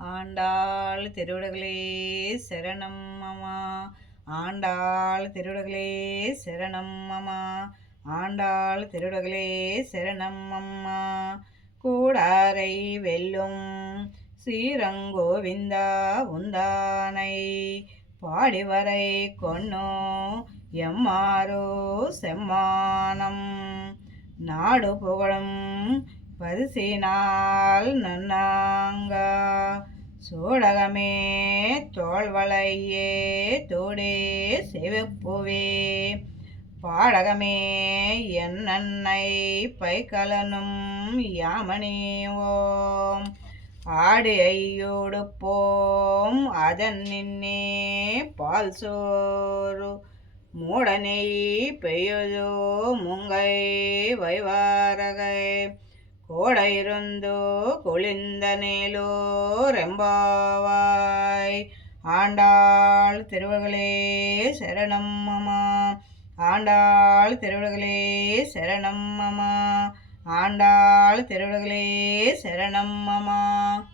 ஆண்டாள் திருவிடகளே சரணம் அம்மா. ஆண்டாள் திருவிடகளே சரணம் அம்மா. ஆண்டாள் திருவிடகளே சரணம் அம்மா. கூடாரை வெல்லும் ஸ்ரீரங்கோவிந்தா உந்தானை பாடிவரை கொன்னோ எம்மாரோ செம்மானம் நாடு புகழும் பரிசினால் நன்னாங்கா சூடகமே தோள்வளையே தோடே சிவப்புவே பாடகமே என் அன்னை பைக்கலனும் யாமணிவோம் ஆடி ஐயோடு போம் அதன் நின்னே பால் சோறு மூடனை பெய்யுதோ முங்கை வைவாரகை கோடையிருந்தோ குளிந்த நேலோர் எம்பாவாய். ஆண்டாள் திருவர்களே சரணம் அம்மா. ஆண்டாள் திருவர்களே சரணம் அம்மா. ஆண்டாள் திருவர்களே சரணம் அம்மா.